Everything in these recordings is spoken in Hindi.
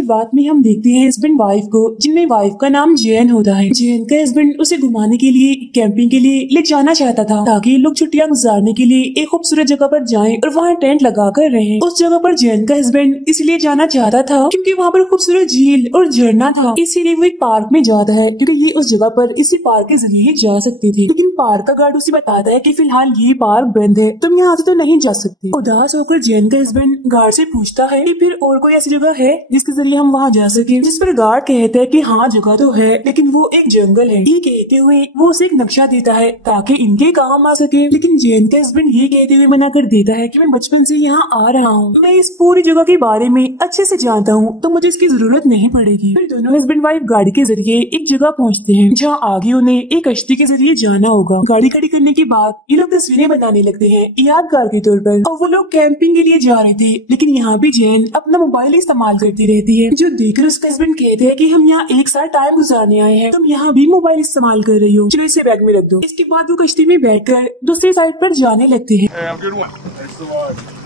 शुरुआत में हम देखते हैं हस्बैंड वाइफ को, जिनमें वाइफ का नाम जैन होता है। जैन का हस्बैंड उसे घुमाने के लिए, कैंपिंग के लिए ले जाना चाहता था ताकि लोग छुट्टियां गुजारने के लिए एक खूबसूरत जगह पर जाएं और वहाँ टेंट लगा कर रहे। उस जगह पर जैन का हस्बैंड इसलिए जाना चाहता था क्योंकि वहाँ पर खूबसूरत झील और झरना था, इसीलिए वो एक पार्क में जाता है क्योंकि ये उस जगह पर इसी पार्क के जरिए जा सकती थी। लेकिन पार्क का गार्ड उसे बताता है कि फिलहाल ये पार्क बंद है, तुम यहाँ से तो नहीं जा सकते। उदास होकर जैन का हस्बैंड गार्ड से पूछता है कि फिर और कोई ऐसी जगह है जिसके जरिए हम वहाँ जा सके, जिस पर गार्ड कहता है कि हाँ जगह तो है, लेकिन वो एक जंगल है। ये कहते हुए वो उसे एक नक्शा देता है ताकि इनके काम आ सके। लेकिन जैन का हस्बैंड ये कहते हुए मना कर देता है कि मैं बचपन से यहाँ आ रहा हूँ, मैं इस पूरी जगह के बारे में अच्छे से जानता हूँ, तो मुझे इसकी जरूरत नहीं पड़ेगी। फिर दोनों हस्बैंड वाइफ गाड़ी के जरिए एक जगह पहुँचते हैं जहाँ आगे उन्हें एक कश्ती के जरिए जाना होगा। गाड़ी खड़ी करने के बाद ये लोग तस्वीरें बनाने लगते हैं यादगार के तौर पर। और वो लोग कैंपिंग के लिए जा रहे थे, लेकिन यहाँ भी जैन अपना मोबाइल इस्तेमाल करती रहती है, जो देखकर उसका हस्बैंड कहते हैं कि हम यहाँ एक साथ टाइम गुजारने आए हैं, तुम यहाँ भी मोबाइल इस्तेमाल कर रही हो, चलो इसे बैग में रख दो। इसके बाद वो कश्ती में बैठकर दूसरी साइड पर जाने लगते हैं।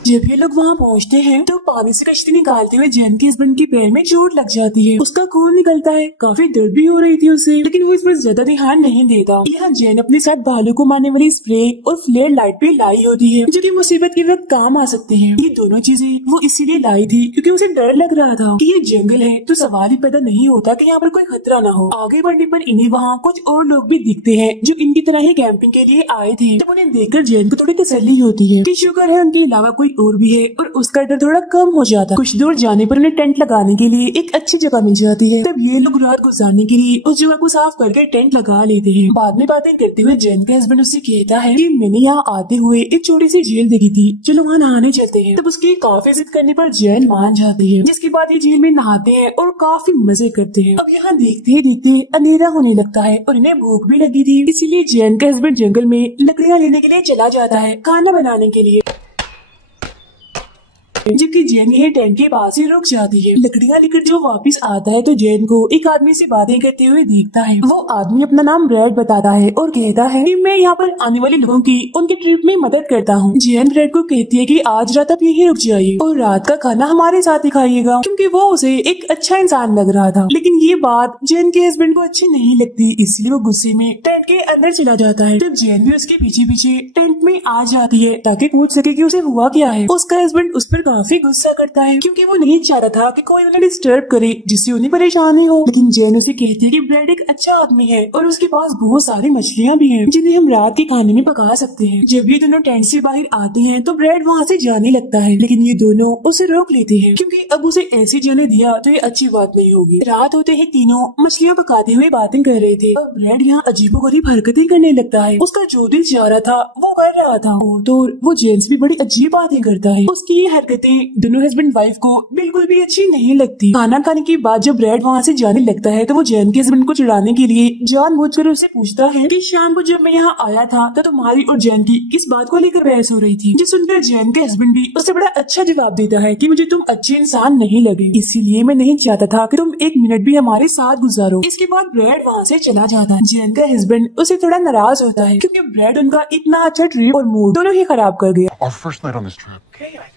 जब ये लोग वहाँ पहुँचते हैं तो पानी से कश्ती निकालते हुए जैन के हस्बैंड के पैर में चोट लग जाती है, उसका खून निकलता है, काफी दर्द भी हो रही थी उसे, लेकिन वो इस पर ज्यादा ध्यान नहीं देता। यहाँ जैन अपने साथ भालू को मारने वाली स्प्रे और फ्लेयर लाइट भी लाई होती है, जो कि मुसीबत के वक्त काम आ सकते हैं। ये दोनों चीजें वो इसीलिए लाई थी क्योंकि उसे डर लग रहा था कि ये जंगल है, तो सवाल ही पैदा नहीं होता कि यहाँ पर कोई खतरा न हो। आगे बढ़ने पर इन्हें वहाँ कुछ और लोग भी दिखते हैं जो इनकी तरह ही कैंपिंग के लिए आए थे। जब उन्हें देखकर जैन को थोड़ी तसल्ली होती है कि शुक्र है उनके अलावा कोई और भी है, और उसका डर थोड़ा कम हो जाता। कुछ दूर जाने पर उन्हें टेंट लगाने के लिए एक अच्छी जगह मिल जाती है। तब ये लोग रात गुजारने के लिए उस जगह को साफ करके टेंट लगा लेते हैं। बाद में बातें करते हुए जैन का हस्बैंड उससे कहता है कि मैंने यहाँ आते हुए एक छोटी सी झील देखी थी, चलो वहाँ नहाने चलते हैं। तब उसकी काफी जिद करने पर जैन मान जाती है, जिसके बाद ये झील में नहाते हैं और काफी मजे करते हैं। अब यहाँ देखते ही देखते अंधेरा होने लगता है और इन्हें भूख भी लगी थी, इसीलिए जैन का हस्बैंड जंगल में लकड़ियाँ लेने के लिए चला जाता है खाना बनाने के लिए, जबकि जैन ये टेंट के पास ही रुक जाती है। लकड़ियाँ लेकर जो वापस आता है तो जैन को एक आदमी से बातें करते हुए देखता है। वो आदमी अपना नाम ब्रैड बताता है और कहता है कि मैं यहाँ पर आने वाले लोगों की उनके ट्रिप में मदद करता हूँ। जैन ब्रैड को कहती है कि आज रात आप यहीं रुक जाइए और रात का खाना हमारे साथ ही खाइएगा, क्योंकि वो उसे एक अच्छा इंसान लग रहा था। लेकिन ये बात जैन के हस्बैंड को अच्छी नहीं लगती, इसलिए वो गुस्से में टेंट के अंदर चला जाता है। तब जैन भी उसके पीछे पीछे टेंट में आ जाती है ताकि पूछ सके कि उसे हुआ क्या है। उसका हस्बैंड उस पर काफी गुस्सा करता है क्योंकि वो नहीं चाहता था कि कोई उन्हें डिस्टर्ब करे जिससे उन्हें परेशानी हो। लेकिन जैन उसे कहती है कि ब्रैड एक अच्छा आदमी है और उसके पास बहुत सारी मछलियाँ भी हैं जिन्हें हम रात के खाने में पका सकते हैं। जब ये दोनों टेंट से बाहर आते हैं तो ब्रैड वहाँ से जाने लगता है, लेकिन ये दोनों उसे रोक लेते हैं क्योंकि अब उसे ऐसे जाने दिया तो ये अच्छी बात नहीं होगी। रात होते ही तीनों मछलियाँ पकाते हुए बातें कर रहे थे और ब्रैड यहाँ अजीबोगरीब हरकतें करने लगता है। उसका जो दिल चाह रहा था वो कर रहा था, तो वो जेम्स भी बड़ी अजीब बातें करता है। उसकी ये हरकतें दोनों हस्बैंड वाइफ को बिल्कुल भी अच्छी नहीं लगती। खाना खाने के बाद जब ब्रैड वहाँ से जाने लगता है तो वो जैन के हस्बैंड को चिढ़ाने के लिए जानबूझकर उससे पूछता है कि शाम को जब मैं यहाँ आया था तो तुम्हारी और जैन की किस बात को लेकर बहस हो रही थी। जिस सुनकर जैन के हस्बैंड भी उससे बड़ा अच्छा जवाब देता है कि मुझे तुम अच्छे इंसान नहीं लगे, इसीलिए मैं नहीं चाहता था कि तुम एक मिनट भी हमारे साथ गुजारो। इसके बाद ब्रैड वहाँ से चला जाता है। जैन का हस्बैंड उससे थोड़ा नाराज होता है क्योंकि ब्रैड उनका इतना अच्छा ट्रिप और मूड दोनों ही खराब कर गया।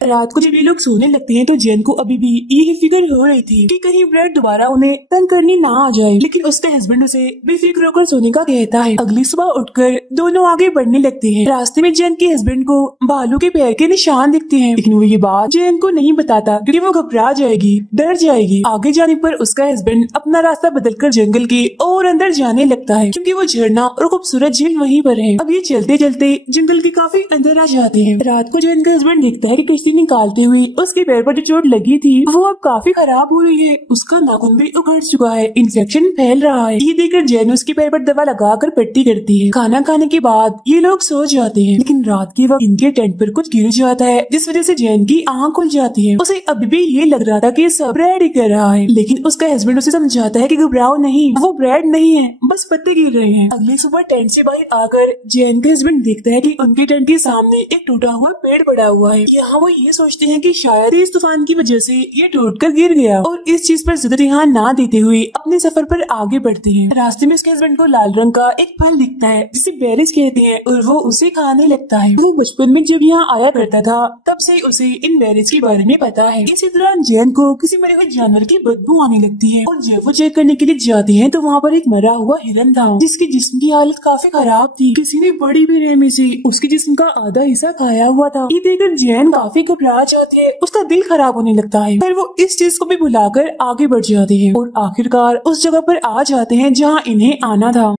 रात को जब ये लोग सोने लगते हैं तो जैन को अभी भी यही फिक्र हो रही थी कि कहीं ब्रैड दोबारा उन्हें तंग करने ना आ जाए, लेकिन उसके हस्बैंड उसे बेफिक्र होकर सोने का कहता है। अगली सुबह उठकर दोनों आगे बढ़ने लगते हैं। रास्ते में जैन के हस्बैंड को भालू के पैर के निशान दिखते हैं, लेकिन वो ये बात जैन को नहीं बताता क्योंकि वो घबरा जाएगी, डर जाएगी। आगे जाने पर उसका हस्बैंड अपना रास्ता बदलकर जंगल के और अंदर जाने लगता है क्योंकि वो झरना और खूबसूरत झील वहीं पर है। अब ये चलते चलते जंगल के काफी अंदर आ जाते हैं। रात को जैन का हस्बैंड देखता है कि कश्ती निकालते हुए उसके पैर पर जो चोट लगी थी वो अब काफी खराब हो रही है, उसका नाखून भी उखड़ चुका है, इन्फेक्शन फैल रहा है। ये देखकर जैन उसके पैर पर दवा लगाकर पट्टी करती है। खाना खाने के बाद ये लोग सो जाते हैं, लेकिन रात के वक्त इनके टेंट पर कुछ गिर जाता है जिस वजह से जैन की आंख खुल जाती है। उसे अभी भी ये लग रहा था कि ये सब ब्रैड ही कर रहा है, लेकिन उसका हस्बैंड उसे समझाता है कि घबराओ नहीं, वो ब्रैड नहीं है, बस पत्ते गिर रहे हैं। अगली सुबह टेंट से बाहर आकर जैन का हस्बैंड देखता है कि उनके टेंट के सामने एक टूटा हुआ पेड़ पड़ा हुआ है। यहाँ वो ये सोचते हैं कि शायद इस तूफान की वजह से ये टूटकर गिर गया और इस चीज पर ज्यादा ध्यान ना देते हुए अपने सफर पर आगे बढ़ते हैं। रास्ते में उसके हस्बैंड को लाल रंग का एक फल दिखता है जिसे बेरीज कहते हैं और वो उसे खाने लगता है। वो बचपन में जब यहाँ आया करता था तब से उसे इन बेरीज के बारे में पता है। इसी दौरान जैन को किसी मरे हुए जानवर की बदबू आने लगती है और जब वो चेक करने के लिए जाते हैं तो वहाँ पर एक मरा हुआ हिरन था जिसके जिस्म की हालत काफी खराब थी। किसी ने बड़ी बेरहमी से उसके जिस्म का आधा हिस्सा खाया हुआ था। ये देखकर जैन काफी घबरा जाती है, उसका दिल खराब होने लगता है। फिर वो इस चीज को भी भुलाकर आगे बढ़ जाते हैं और आखिरकार उस जगह पर आ जाते हैं जहाँ इन्हें आना था।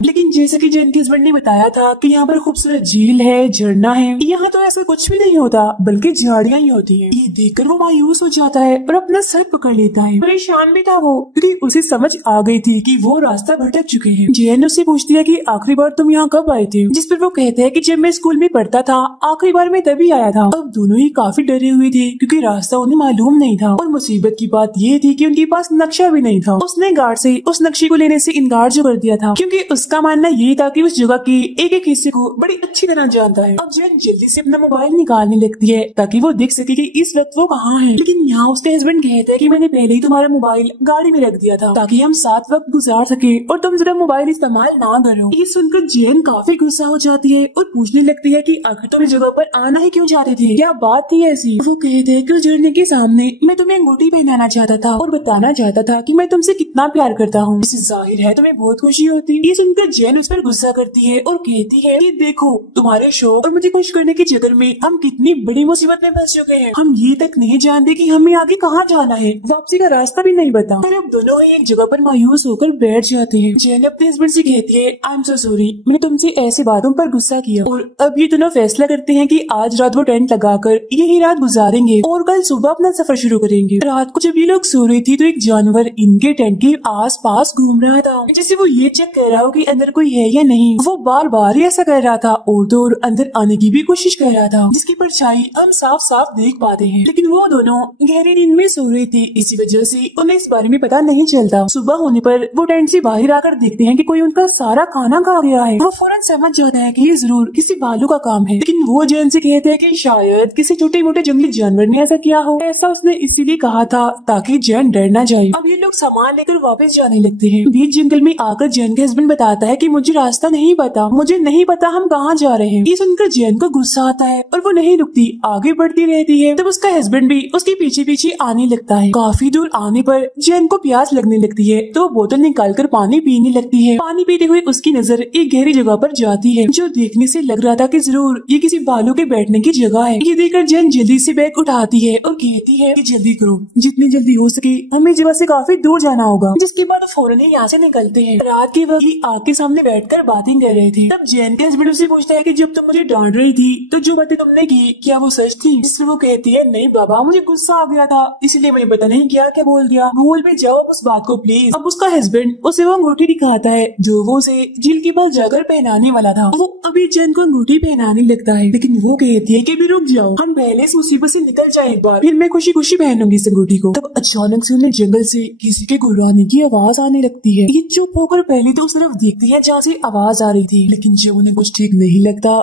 लेकिन जैसा कि जैन के हस्बैंड ने बताया था कि यहाँ पर खूबसूरत झील है, झरना है, यहाँ तो ऐसा कुछ भी नहीं होता बल्कि झाड़ियाँ ही होती हैं। ये देखकर वो मायूस हो जाता है और अपना सर पकड़ लेता है। परेशान भी था वो क्योंकि उसे समझ आ गई थी कि वो रास्ता भटक चुके हैं। जैन उससे पूछती है कि आखिरी बार तुम यहाँ कब आए थे, जिस पर वो कहते हैं कि जब मैं स्कूल में पढ़ता था आखिरी बार मैं तभी आया था। अब दोनों ही काफी डरे हुए थे क्योंकि रास्ता उन्हें मालूम नहीं था और मुसीबत की बात ये थी कि उनके पास नक्शा भी नहीं था। उसने गार्ड से उस नक्शे को लेने से इनकार जो कर दिया था क्योंकि उसका मानना ये था कि उस जगह के एक एक हिस्से को बड़ी अच्छी तरह जानता है। अब जैन जल्दी से अपना मोबाइल निकालने लगती है ताकि वो देख सके कि इस वक्त वो कहाँ है। लेकिन यहाँ उसके हस्बैंड कहते हैं कि मैंने पहले ही तुम्हारा मोबाइल गाड़ी में रख दिया था ताकि हम साथ वक्त गुजार सके और तुम जरा मोबाइल इस्तेमाल ना करो। ये सुनकर जैन काफी गुस्सा हो जाती है और पूछने लगती है कि आखिर तुम इस जगह पर आना ही क्यों चाहते थे, क्या बात थी ऐसी। वो कहते हैं कि उस झरने के सामने मैं तुम्हें अंगूठी पहनाना चाहता था और बताना चाहता था कि मैं तुमसे कितना प्यार करता हूँ। इससे जाहिर है तुम्हें बहुत खुशी होती। ये सुनकर जैन उस पर गुस्सा करती है और कहती है कि देखो तुम्हारे शौक और मुझे खुश करने के चक्कर में हम कितनी बड़ी मुसीबत में फंस चुके हैं। हम ये तक नहीं जानते कि हमें आगे कहाँ जाना है, वापसी का रास्ता भी नहीं पता। फिर अब दोनों ही एक जगह पर मायूस होकर बैठ जाते हैं। जैन अपने हस्बैंड से कहती है आई एम सो सॉरी, मैंने तुमसे ऐसी बातों पर गुस्सा किया। और अब ये दोनों फैसला करते हैं कि आज रात वो टेंट लगाकर यही रात गुजारेंगे और कल सुबह अपना सफर शुरू करेंगे। रात को जब ये लोग सो रहे थे तो एक जानवर इनके टेंट के आस पास घूम रहा था, जैसे वो ये चेक कर रहा हो कि अंदर कोई है या नहीं। वो बार बार ऐसा कर रहा था और तो और अंदर आने की भी कोशिश कर रहा था जिसकी परछाई हम साफ साफ देख पाते हैं। लेकिन वो दोनों गहरी नींद में सो रहे थे, इसी वजह से उन्हें इस बारे में पता नहीं चलता। सुबह होने पर वो टेंट से बाहर आकर देखते हैं कि कोई उनका सारा खाना खा गया है। वो फौरन समझ जाता है कि ये जरूर किसी भालू का काम है। लेकिन वो जैन से कहते हैं कि शायद किसी छोटे मोटे जंगली जानवर ने ऐसा किया हो। ऐसा उसने इसीलिए कहा था ताकि जैन डर न जाए। अब ये लोग सामान लेकर वापस जाने लगते हैं। बीच जंगल में आकर जैन के हस्बैंड बताता है कि मुझे रास्ता नहीं पता, मुझे नहीं पता हम कहाँ जा रहे हैं। ये सुनकर जैन को गुस्सा आता है और वो नहीं रुकती, आगे बढ़ती रहती है। तब उसका हस्बैंड भी उसके पीछे पीछे आने लगता है। काफी दूर आने पर जैन को प्यास लगने लगती है तो बोतल निकालकर पानी पीने लगती है। पानी पीते हुए उसकी नजर एक गहरी जगह पर जाती है जो देखने से लग रहा था कि जरूर ये किसी भालू के बैठने की जगह है। ये देखकर जैन जल्दी से बैग उठाती है और कहती है कि जल्दी करो, जितनी जल्दी हो सके हमें जगह से काफी दूर जाना होगा। जिसके बाद फौरन ही यहाँ से निकलते हैं। रात के वक्त आग के सामने बैठकर बातें कर रहे थे। तब जैन के हस्बैंड उससे पूछता है कि जब तुम मुझे डांट रही थी तो जो बातें तुमने की क्या वो सच थी। जिससे वो कहती है नहीं बाबा, मुझे गुस्सा आ गया था इसलिए मैंने पता नहीं क्या क्या बोल दिया, भूल भी जाओ उस बात को प्लीज। अब उसका हस्बैंड उसे वो अंगूठी दिखाता है जो वो उसे झील के पास जाकर पहनाने वाला था। वो अभी जैन को अंगूठी पहनाने लगता है लेकिन वो कहती है कि भी रुक जाओ, हम पहले इस मुसीबत से निकल जाए एक बार, फिर मैं खुशी खुशी पहनूंगी इस अंगूठी को। तब अचानक से उन्हें जंगल से किसी के गुर्राने की आवाज आने लगती है। ये चुप होकर पहले तो उस तरफ देखती है जहाँ से आवाज आ रही थी, लेकिन जब उन्हें कुछ ठीक नहीं लगता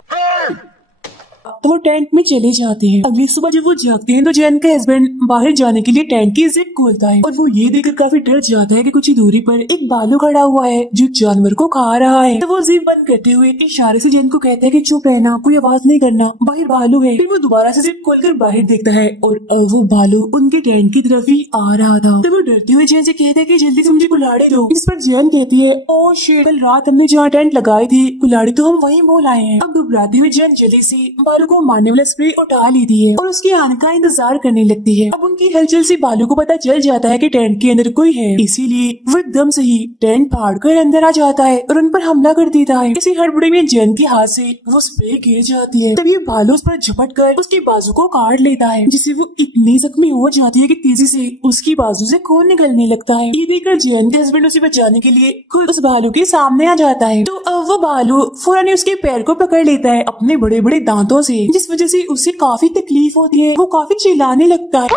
तो वो टेंट में चले जाते हैं। अगली सुबह जब वो जागते हैं तो जैन का हस्बैंड बाहर जाने के लिए टेंट की जिप खोलता है और वो ये देखकर काफी डर जाता है कि कुछ ही दूरी पर एक भालू खड़ा हुआ है जो जानवर को खा रहा है। तो वो जिप बंद करते हुए इशारे से जैन को कहता है कि चुप रहना, कोई आवाज नहीं करना, बाहर भालू है। फिर वो दोबारा से जिप खोलकर बाहर देखता है और वो भालू उनके टेंट की तरफ ही आ रहा था। तो वो डरते हुए जैन से कहता है कि जल्दी से मुझे कुल्हाड़ी दो। इस पर जैन कहती है ओ शिट, कल रात हमने जहाँ टेंट लगाई थी कुल्हाड़ी तो हम वहीं भूल आए हैं। अब घबराते हुए जैन जल्दी से भालू को मारने वाला स्प्रे उठा लेती है और उसके आने का इंतजार करने लगती है। अब उनकी हलचल से भालू को पता चल जाता है कि टेंट के अंदर कोई है, इसीलिए वो एकदम से ही टेंट फाड़कर अंदर आ जाता है और उन पर हमला कर देता है। इसी हड़बड़ी में जैन के हाथ से वो स्प्रे गिर जाती है। तब ये भालू उस पर झपट कर उसके बाजू को काट लेता है जिससे वो इतनी जख्मी हो जाती है कि तेजी से उसकी बाजू से खून निकलने लगता है। ये देखकर जैन के हस्बैंड उसे बचाने के लिए खुद उस भालू के सामने आ जाता है। तो अब वो भालू फौरन उसके पैर को पकड़ लेता है अपने बड़े बड़े दांतों से, जिस वजह से उसे काफी तकलीफ होती है। वो काफी चिल्लाने लगता है।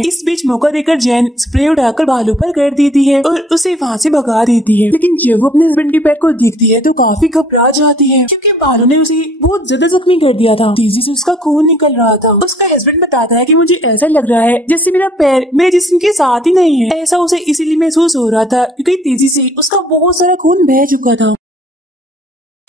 इस बीच मौका देकर जैन स्प्रे उड़ाकर भालू पर कर देती है और उसे वहाँ से भगा देती है। लेकिन जब वो अपने हस्बैंड के पैर को देखती है तो काफी घबरा जाती है, क्योंकि भालू ने उसे बहुत ज्यादा जख्मी कर दिया था। तेजी से उसका खून निकल रहा था। उसका हस्बैंड बताता है कि मुझे ऐसा लग रहा है जैसे मेरा पैर मेरे जिस्म के साथ ही नहीं है। ऐसा उसे इसीलिए महसूस हो रहा था क्योंकि तेजी से उसका बहुत सारा खून बह चुका था।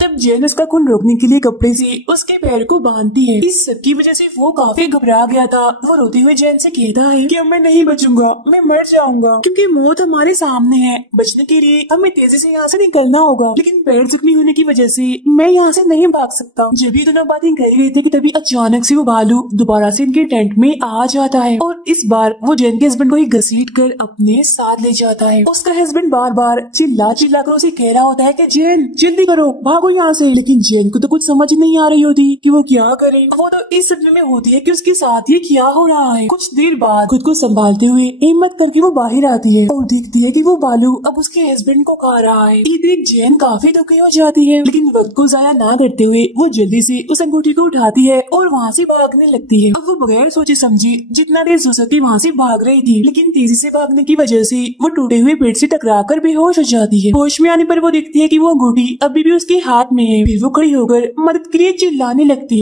तब जैन उसका खून रोकने के लिए कपड़े से उसके पैर को बांधती है। इस सब की वजह से वो काफी घबरा गया था। वो रोते हुए जैन से कहता है कि अब मैं नहीं बचूंगा, मैं मर जाऊंगा, क्योंकि मौत हमारे सामने है। बचने के लिए हमें तेजी से यहाँ से निकलना होगा, लेकिन पैर जख्मी होने की वजह से मैं यहाँ से नहीं भाग सकता। जब ये दोनों बातें कह रहे थे कि तभी अचानक से वो भालू दोबारा से इनके टेंट में आ जाता है और इस बार वो जैन के हस्बैंड को ही घसीट कर अपने साथ ले जाता है। उसका हस्बैंड बार बार चिल्ला चिल्ला कर उसे कह रहा होता है कि जैन जल्दी करो, भागो यहाँ से। लेकिन जैन को तो कुछ समझ ही नहीं आ रही होती कि वो क्या करे। वो तो इस सदमे में होती है कि उसके साथ ये क्या हो रहा है। कुछ देर बाद खुद को संभालते हुए हिम्मत करके वो बाहर आती है और देखती है कि वो भालू अब उसके हस्बैंड को खा रहा है। ये देख जैन काफी दुखी हो जाती है, लेकिन वक्त को जाया ना करते हुए वो जल्दी से उस अंगूठी को उठाती है और वहाँ से भागने लगती है। अब वो बगैर सोचे समझे जितना देर हो सके वहाँ से भाग रही थी, लेकिन तेजी से भागने की वजह से वो टूटे हुए पेड़ से टकराकर बेहोश हो जाती है। होश में आने पर वो देखती है कि वो अंगूठी अभी भी उसके हाथ में है। फिर वो खड़ी होकर मदद के लिए चिल्लाने लगती है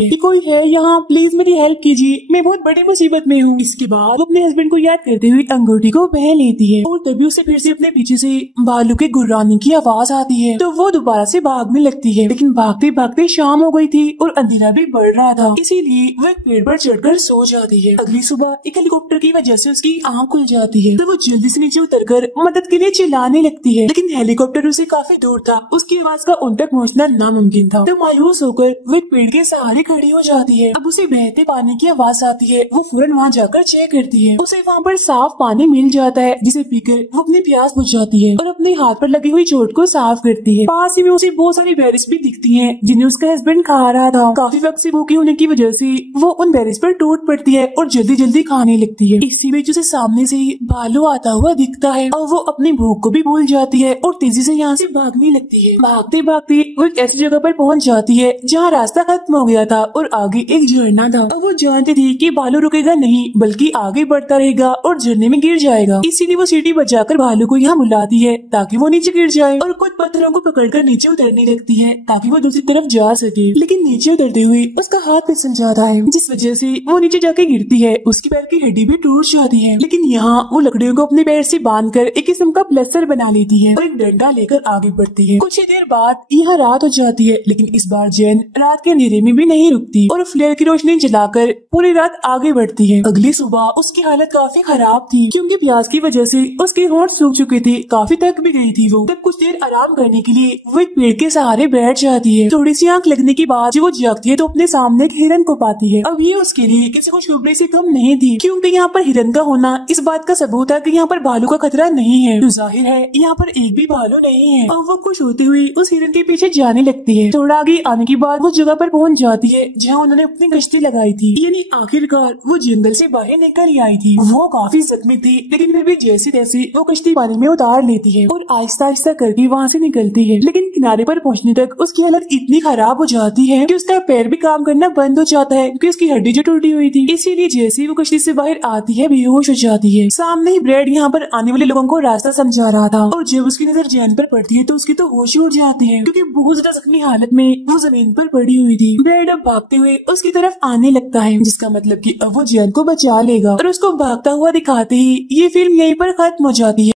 कि कोई है यहाँ, प्लीज मेरी हेल्प कीजिए, मैं बहुत बड़ी मुसीबत में हूँ। इसके बाद वो अपने हस्बैंड को याद करते हुए अंगूठी को पहन लेती है और तभी उसे फिर से अपने पीछे से भालू के गुर्राने की आवाज आती है। तो वो दोबारा से भागने लगती है, लेकिन भागते भागते शाम हो गई थी और अंधेरा भी बढ़ रहा था, इसीलिए वो एक पेड़ पर चढ़कर सो जाती है। अगली सुबह एक हेलीकॉप्टर की वजह से उसकी आँख खुल जाती है, तो वो जल्दी से नीचे उतरकर मदद के लिए चिल्लाने लगती है, लेकिन हेलीकॉप्टर उसे काफी दूर था। उसकी आवाज का उन तक पहुँचना नामुमकिन था। तो मायूस होकर वो एक पेड़ के सहारे खड़ी हो जाती है। अब उसे बहते पानी की आवाज आती है। वो फौरन वहाँ जाकर चेक करती है। उसे वहाँ पर साफ पानी मिल जाता है, जिसे पीकर वो अपनी प्यास बुझाती है और अपने हाथ पर लगी हुई चोट को साफ करती है। पास ही में उसे बहुत सारी बेरीज भी दिखती हैं, जिन्हें उसका हस्बैंड खा रहा था। काफी वक्त से भूखी होने की वजह से वो उन बेरीज पर टूट पड़ती है और जल्दी जल्दी खाने लगती है। इसी बीच उसे सामने से भालू आता हुआ दिखता है और वो अपनी भूख को भी भूल जाती है और तेजी से यहाँ से भागने लगती है। भागते भागते वो एक ऐसी जगह पर पहुँच जाती है जहाँ रास्ता खत्म हो गया था और आगे एक झरना था। अब वो जानती थी कि भालू रुकेगा नहीं, बल्कि आगे बढ़ता रहेगा और झरने में गिर जाएगा। इसीलिए वो सीटी बजाकर भालू को यहाँ बुलाती है ताकि वो नीचे गिर जाए और कुछ पत्थरों को पकड़कर नीचे उतरने लगती है ताकि वो दूसरी तरफ जा सके। लेकिन नीचे उतरते हुए उसका हाथ फिसल जाता है, जिस वजह से वो नीचे जाके गिरती है। उसकी पैर की हड्डी भी टूट जाती है, लेकिन यहाँ वो लकड़ियों को अपने पैर से बांधकर एक किस्म का प्लास्टर बना लेती है और एक डंडा लेकर आगे बढ़ती है। कुछ ही देर बाद यहाँ रात हो जाती है, लेकिन इस बार जैन रात के अंधेरे में भी नहीं रुकती और फ्लेयर की रोशनी जलाकर पूरी रात आगे बढ़ती है। अगली सुबह उसकी हालत काफी खराब थी, क्योंकि प्यास की वजह से उसके होंठ सूख चुके थे। काफी थक भी गई थी वो। तब कुछ देर आराम करने के लिए वो एक पेड़ के सहारे बैठ जाती है। थोड़ी सी आंख लगने के बाद जब वो जागती है तो अपने सामने एक हिरन को पाती है। अब ये उसके लिए किसी को छुपने से कम नहीं थी, क्योंकि यहाँ पर हिरन का होना इस बात का सबूत है कि यहाँ पर भालू का खतरा नहीं है। तो जाहिर है यहाँ पर एक भी भालू नहीं है। और वो खुश होते हुए उस हिरन के पीछे जाने लगती है। थोड़ा आगे आने के बाद वो जगह पर पहुँच जाती है जहाँ उन्होंने अपनी कश्ती लगाई थी। यानी आखिरकार वो जंगल से बाहर निकल आई थी। वो काफी जख्मी थी, लेकिन फिर भी जैसे तैसे वो कश्ती पानी में उतार लेती है और आहिस्ता आहिस्ता करके वहाँ से निकलती है। लेकिन किनारे पर पहुँचने तक उसकी हालत इतनी खराब हो जाती है कि उसका पैर भी काम करना बंद हो जाता है, क्योंकि उसकी हड्डी जो टूटी हुई थी। इसीलिए जैसे ही वो कश्ती से बाहर आती है बेहोश हो जाती है। सामने ही ब्रेड यहाँ पर आने वाले लोगों को रास्ता समझा रहा था और जब उसकी नजर जैन पर पड़ती है तो उसकी तो होश उड़ जाती है, क्योंकि बहुत ज्यादा जख्मी हालत में वो जमीन पर पड़ी हुई थी। ब्रेड अब भागते हुए उसकी तरफ आने लगता है, जिसका मतलब कि अब वो जैन को बचा लेगा और उसको भागता हुआ दिखाते ही ये फिल्म यहीं पर खत्म हो जाती है।